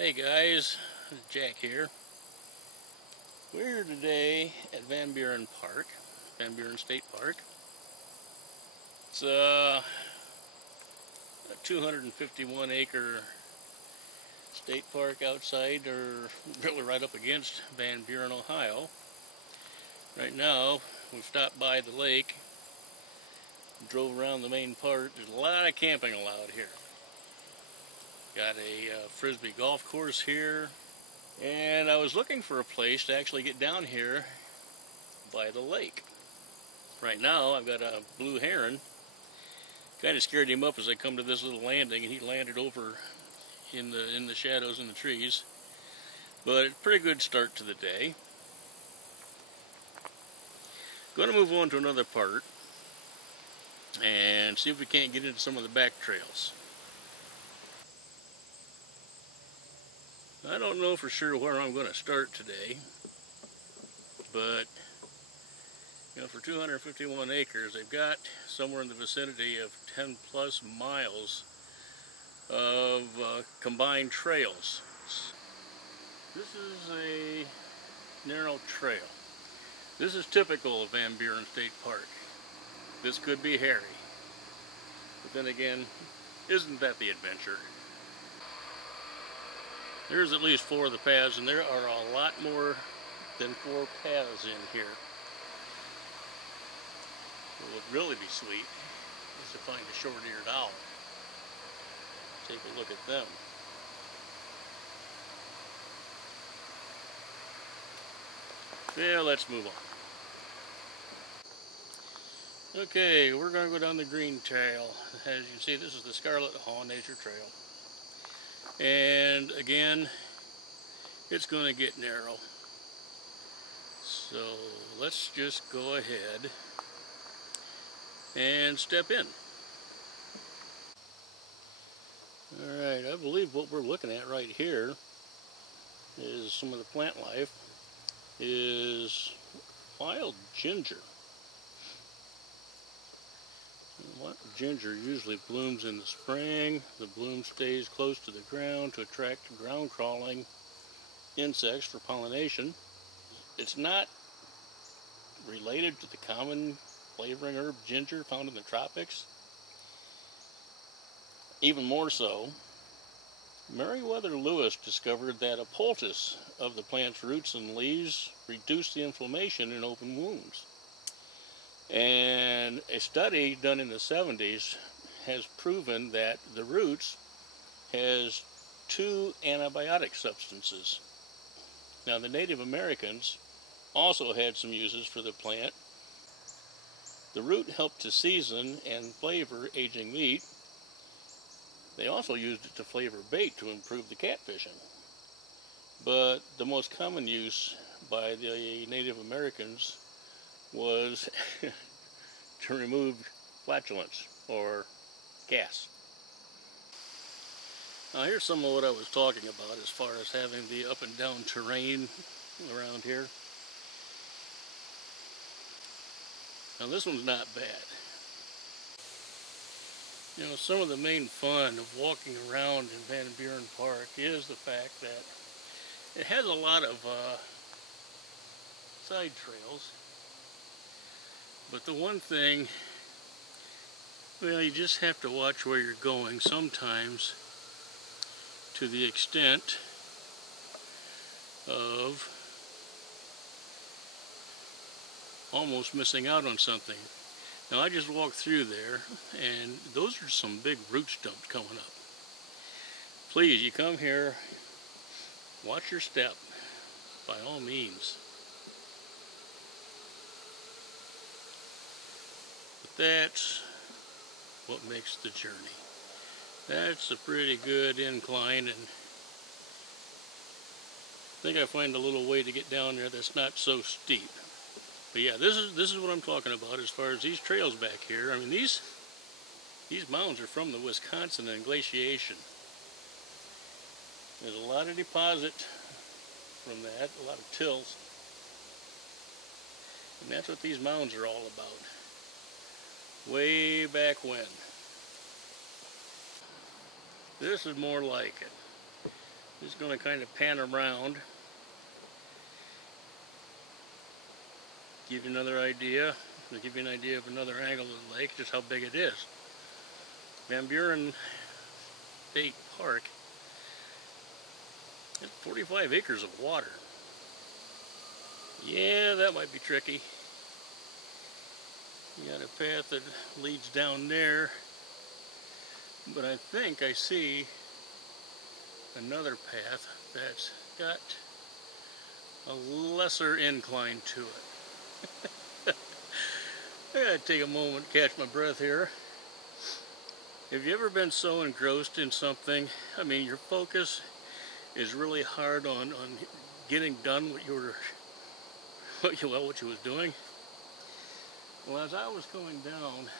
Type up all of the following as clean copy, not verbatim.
Hey guys, Jack here. We're here today at Buren Park, Buren State Park. It's a 251 acre state park outside, or really right up against Van Buren, Ohio. Right now, we've stopped by the lake, drove around the main part. There's a lot of camping allowed here. Got a frisbee golf course here, and I was looking for a place to actually get down here by the lake. Right now I've got a blue heron. Kind of scared him up as I come to this little landing, and he landed over in the shadows in the trees. But a pretty good start to the day. Going to move on to another part and see if we can't get into some of the back trails. I don't know for sure where I'm going to start today, but you know, for 251 acres, they've got somewhere in the vicinity of 10 plus miles of combined trails. This is a narrow trail. This is typical of Van Buren State Park. This could be hairy, but then again, isn't that the adventure? There's at least 4 of the paths, and there are a lot more than 4 paths in here. What would really be sweet is to find a short-eared owl. Take a look at them. Yeah, let's move on. Okay, we're going to go down the green trail. As you can see, this is the Scarlet Haw Nature Trail. And again, it's going to get narrow. So let's just go ahead and step in. Alright, I believe what we're looking at right here is some of the plant life is wild ginger. Ginger usually blooms in the spring. The bloom stays close to the ground to attract ground crawling insects for pollination. It's not related to the common flavoring herb ginger found in the tropics. Even more so, Meriwether Lewis discovered that a poultice of the plant's roots and leaves reduced the inflammation in open wounds. And a study done in the 70s has proven that the roots has 2 antibiotic substances. Now, the Native Americans also had some uses for the plant. The root helped to season and flavor aging meat. They also used it to flavor bait to improve the catfishing. But the most common use by the Native Americans was to remove flatulence or gas. Now here's some of what I was talking about as far as having the up and down terrain around here. Now this one's not bad. You know, some of the main fun of walking around in Van Buren Park is the fact that it has a lot of side trails. But the one thing, well, you just have to watch where you're going sometimes, to the extent of almost missing out on something. Now, I just walked through there, and those are some big root stumps coming up. Please, you come here, watch your step, by all means. That's what makes the journey. That's a pretty good incline, and I think I find a little way to get down there that's not so steep. But yeah, this is what I'm talking about as far as these trails back here. I mean, these mounds are from the Wisconsin and glaciation. There's a lot of deposit from that, a lot of tilth, and that's what these mounds are all about. Way back when. This is more like it. Just going to kind of pan around, give you another idea, give you an idea of another angle of the lake, just how big it is. Van Buren State Park has 45 acres of water. Yeah, that might be tricky. You got a path that leads down there, but I think I see another path that's got a lesser incline to it. I gotta take a moment to catch my breath here. Have you ever been so engrossed in something? I mean, your focus is really hard on getting done what you was doing. Well, as I was going down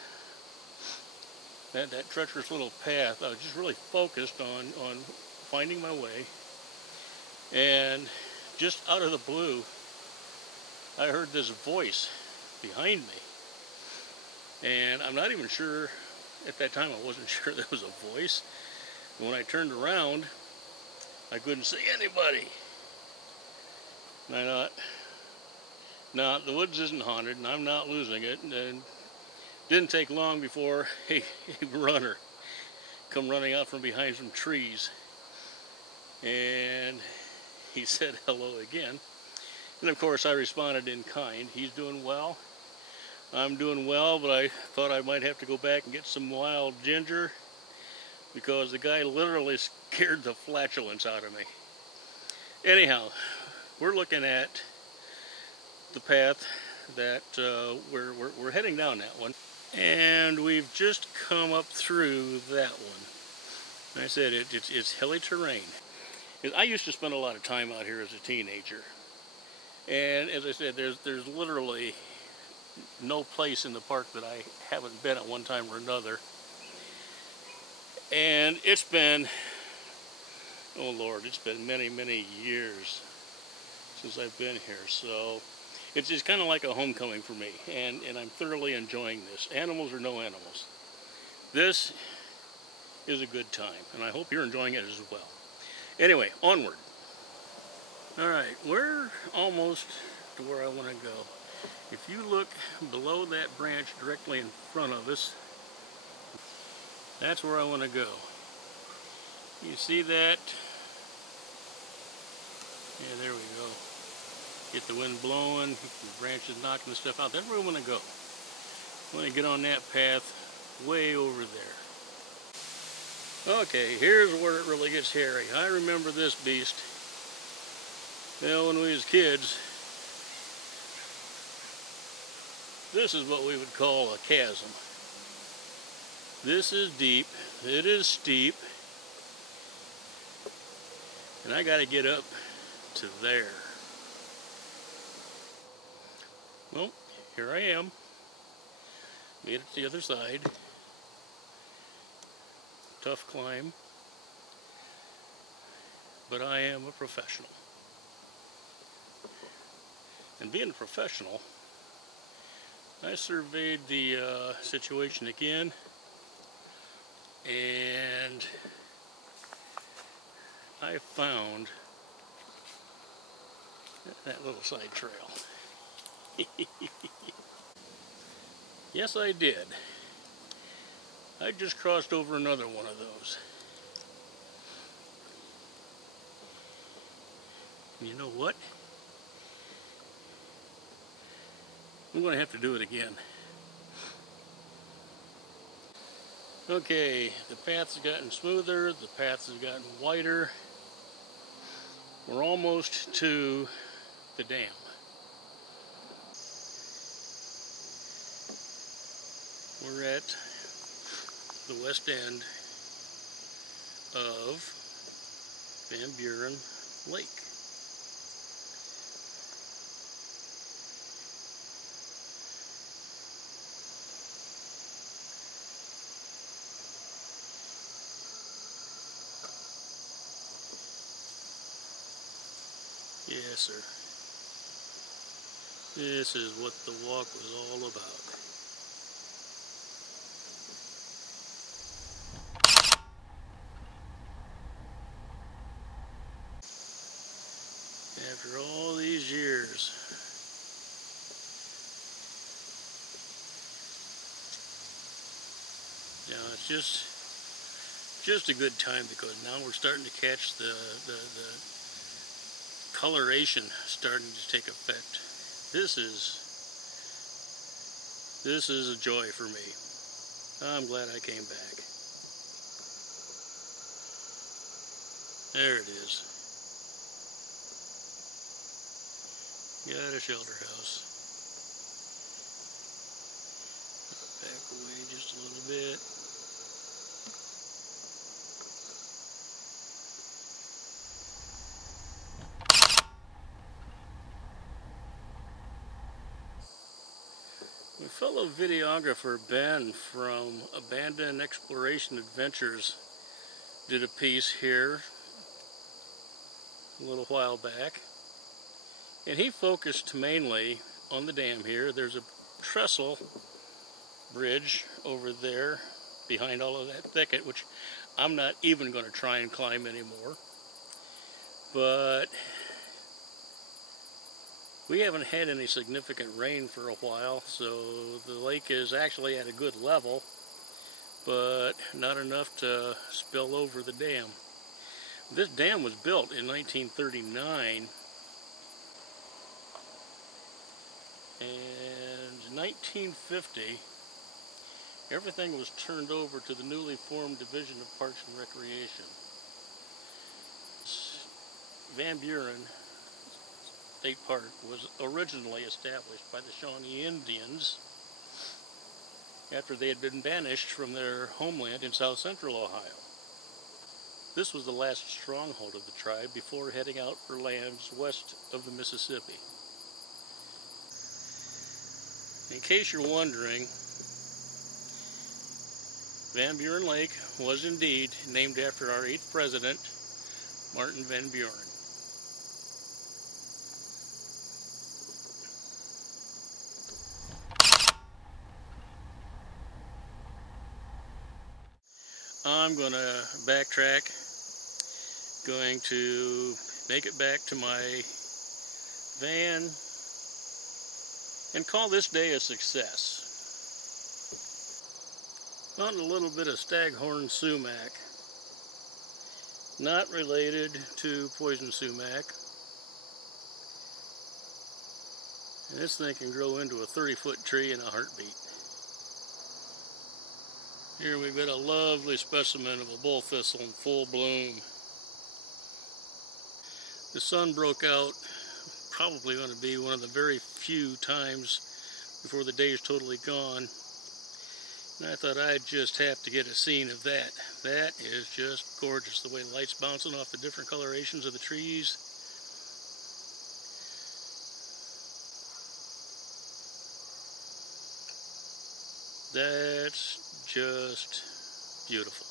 that treacherous little path, I was just really focused on finding my way, and just out of the blue, I heard this voice behind me, and I'm not even sure, at that time I wasn't sure there was a voice. And when I turned around, I couldn't see anybody. And I thought, no, the woods isn't haunted, and I'm not losing it. And didn't take long before a runner come running out from behind some trees. And he said hello again. And of course I responded in kind. He's doing well. I'm doing well, but I thought I might have to go back and get some wild ginger, because the guy literally scared the flatulence out of me. Anyhow, we're looking at the path that we're heading down that one, and we've just come up through that one. Like I said, it's hilly terrain. I used to spend a lot of time out here as a teenager, and as I said, there's literally no place in the park that I haven't been at one time or another. And it's been, oh Lord, it's been many, many years since I've been here. So it's kind of like a homecoming for me, and I'm thoroughly enjoying this. Animals or no animals, this is a good time, and I hope you're enjoying it as well. Anyway, onward. Alright, we're almost to where I want to go. If you look below that branch directly in front of us, that's where I want to go. You see that? Yeah, there we go. Get the wind blowing, the branches knocking the stuff out. That's where I want to go. I want to get on that path way over there. Okay, here's where it really gets hairy. I remember this beast. Well, when we was kids, this is what we would call a chasm. This is deep, it is steep, and I gotta get up to there. Well, here I am. Made it to the other side. Tough climb, but I am a professional. And being a professional, I surveyed the situation again, and I found that little side trail. Yes, I did. I just crossed over another one of those. You know what? I'm going to have to do it again. Okay, the paths have gotten smoother, the paths have gotten wider. We're almost to the dam. We're at the west end of Van Buren Lake. Yes, sir. This is what the walk was all about. after all these years. Now it's just a good time because now we're starting to catch the coloration starting to take effect. This is a joy for me. I'm glad I came back. There it is. Got a shelter house. Back away just a little bit. My fellow videographer Ben from Abandoned Exploration Adventures did a piece here a little while back, and he focused mainly on the dam here. There's a trestle bridge over there behind all of that thicket, which I'm not even going to try and climb anymore, but we haven't had any significant rain for a while, so the lake is actually at a good level, but not enough to spill over the dam. This dam was built in 1939, and in 1950, everything was turned over to the newly formed Division of Parks and Recreation. Van Buren State Park was originally established by the Shawnee Indians after they had been banished from their homeland in south central Ohio. This was the last stronghold of the tribe before heading out for lands west of the Mississippi. In case you're wondering, Van Buren Lake was indeed named after our 8th president, Martin Van Buren. I'm going to backtrack, going to make it back to my van and call this day a success. Found a little bit of staghorn sumac, not related to poison sumac. And this thing can grow into a 30-foot tree in a heartbeat. Here we've got a lovely specimen of a bull thistle in full bloom. The sun broke out, probably going to be one of the very few times before the day is totally gone. And I thought I'd just have to get a scene of that. That is just gorgeous, the way the light's bouncing off the different colorations of the trees. That's just beautiful.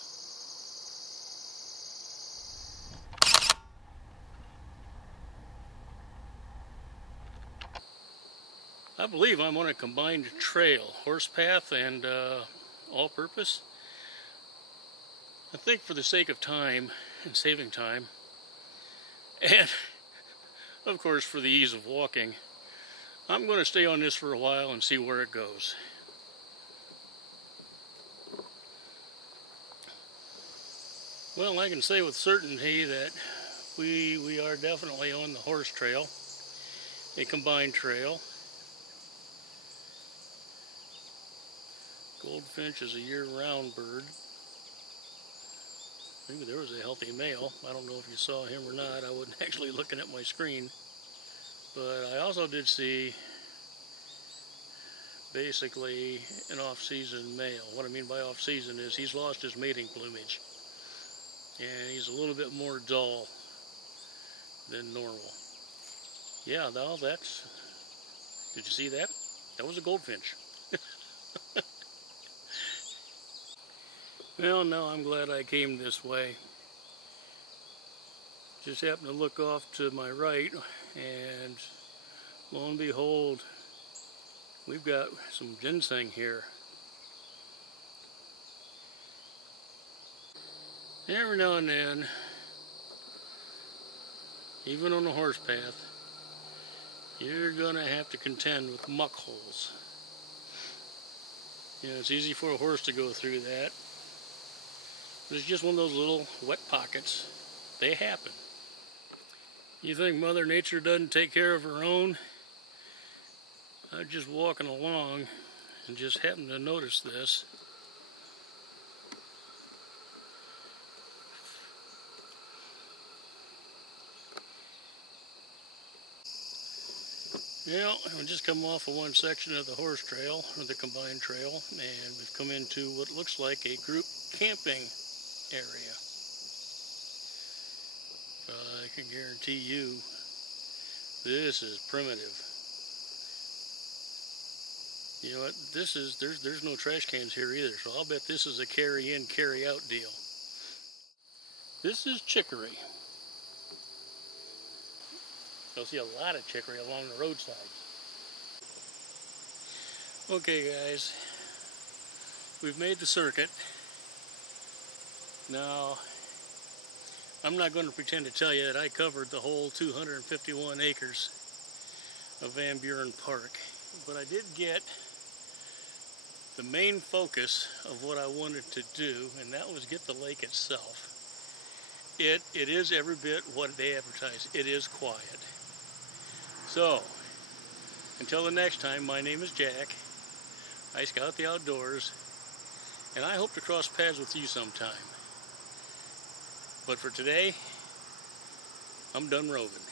I believe I'm on a combined trail, horse path and all-purpose. I think for the sake of time and saving time, and of course for the ease of walking, I'm going to stay on this for a while and see where it goes. Well, I can say with certainty that we are definitely on the horse trail, a combined trail. Goldfinch is a year-round bird. Maybe there was a healthy male. I don't know if you saw him or not. I wasn't actually looking at my screen. But I also did see basically an off-season male. What I mean by off-season is he's lost his mating plumage. And he's a little bit more dull than normal. Yeah, now that's... Did you see that? That was a goldfinch. Well, no, I'm glad I came this way. Just happened to look off to my right, and lo and behold, we've got some ginseng here. Every now and then, even on the horse path, you're gonna have to contend with muck holes. You know, it's easy for a horse to go through that. But it's just one of those little wet pockets. They happen. You think Mother Nature doesn't take care of her own? I was just walking along and just happened to notice this. Well, we just come off of one section of the horse trail, or the combined trail, and we've come into what looks like a group camping area. I can guarantee you this is primitive. You know what, there's no trash cans here either, so I'll bet this is a carry in, carry out deal. This is chicory. You'll see a lot of chicory along the roadside. Okay guys, we've made the circuit. Now, I'm not going to pretend to tell you that I covered the whole 251 acres of Van Buren Park, but I did get the main focus of what I wanted to do, and that was get the lake itself. It is every bit what they advertise. It is quiet. So, until the next time, my name is Jack. I scout the outdoors, and I hope to cross paths with you sometime. But for today, I'm Dunrovin.